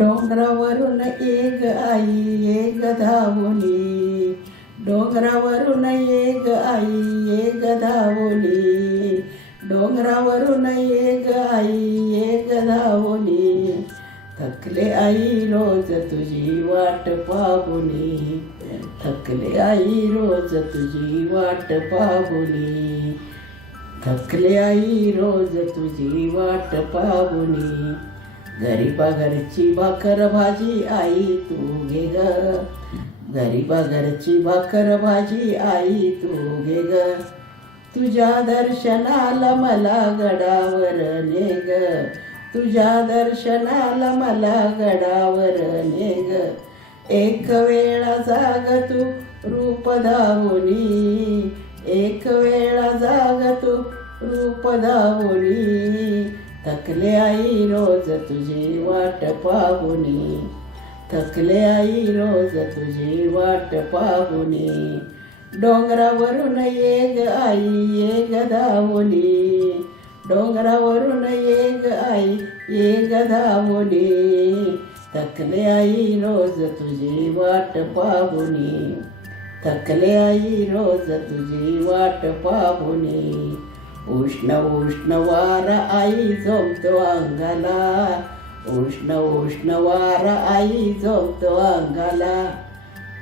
डोंगरावरून एक आई एक धावली, डोंगरावरून एक आई एक धावली, डोंगरावरून एक आई एक धावली. थकले आई रोज तुझी वाट पाहुनी, थकले आई रोज तुझी वाट पाहुनी, थकले आई रोज तुझी वाट पाहुनी. गरीबा घरची भाकर भाजी आई तू घे ग, गरीबा घरची भाकर भाजी आई तू घे ग. तुझ्या दर्शनाला मला गडावर ने ग, तुझ्या दर्शनाला मला गडावर ने ग. एक वेळा जाग तू रूप धावनी, एक वेळा जाग तू रूप धावनी. थकले आई रोज तुझी वाट पाहुनी, थकले आई रोज तुझी वाट पाहुनी. डोंगरावरून एक आई एक धावली, डोंगरावरून एक आई एक धावली. थकले आई रोज तुझी वाट पाहुनी, थकले आई रोज तुझी वाट पाहुनी. उष्ण उष्ण वारा आई झोपतो अंगाला, उष्ण उष्ण वारा आई झोपतो अंगाला.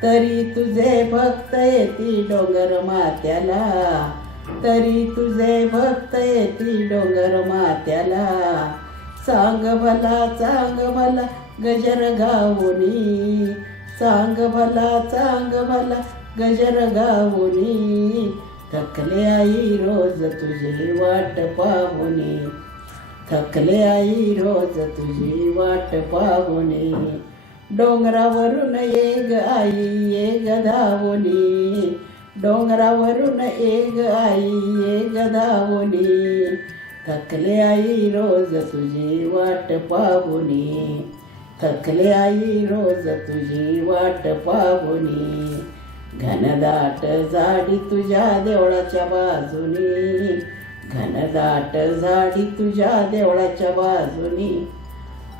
तरी तुझे भक्त येती डोंगर मात्याला, तरी तुझे भक्त येती डोंगर मात्याला. सांग भला गजर गावनी, सांग भला गजर गावनी. थकले आई रोज तुझी वाट पाहुनी, थकले आई रोज तुझी वाट पाहुनी. डोंगरावरून एक आई एक धावली, डोंगरावरून एक आई एक धावली. थकले आई रोज तुझी वाट पाहुनी, थकले आई रोज तुझी वाट पाहुनी. घनदाट झाडी तुझ्या देवळाच्या बाजूनी, घनदाट झाडी तुझ्या देवळाच्या बाजूनी.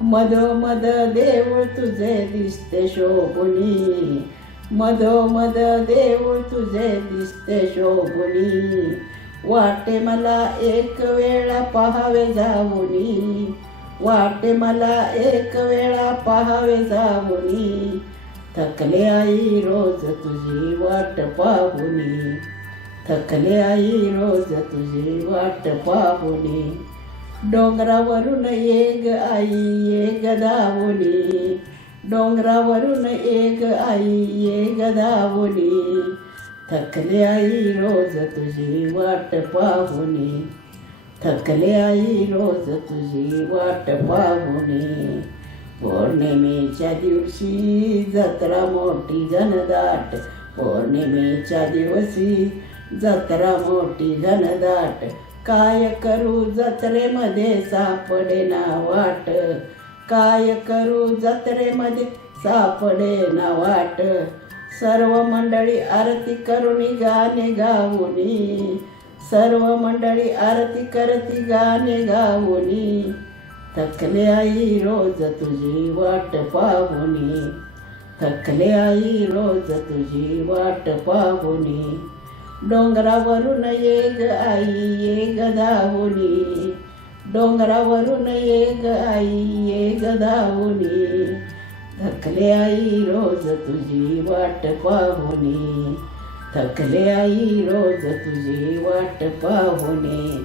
मधोमध देऊळ तुझे दिसते शोभुनी, मधोमध देऊळ तुझे दिसते शोभुनी. वाटे मला एक वेळा पहावे जाऊनी, वाटे मला एक वेळा पहावे जाऊनी. थकले आई रोज तुझी वाट पाहुनी, थकले आई रोज तुझी वाट पाहुनी. डोंगरावरून एक आई एक धावली, डोंगरावरून एक आई एक धावली. थकले आई रोज तुझी वाट पाहुनी, थकले आई रोज तुझी वाट पाहुनी. पौर्णिमेच्या दिवशी जत्रा मोठी घनदाट, पौर्णिमेच्या दिवशी जत्रा मोठी घनदाट. काय करू जत्रेमध्ये सापडे ना वाट, काय करू जत्रेमध्ये सापडे ना वाट. सर्व मंडळी आरती करून गाणे गाऊनी, सर्व मंडळी आरती करती गाणे गाऊनी. थकले आई रोज तुझी वाट पाहुनी, थकले आई रोज तुझी वाट पाहुनी. डोंगरावरून एक आई एक धावली, डोंगरावरून एक आई एक धावली. थकले आई रोज तुझी वाट पाहुनी, थकले आई रोज तुझी वाट पाहुनी.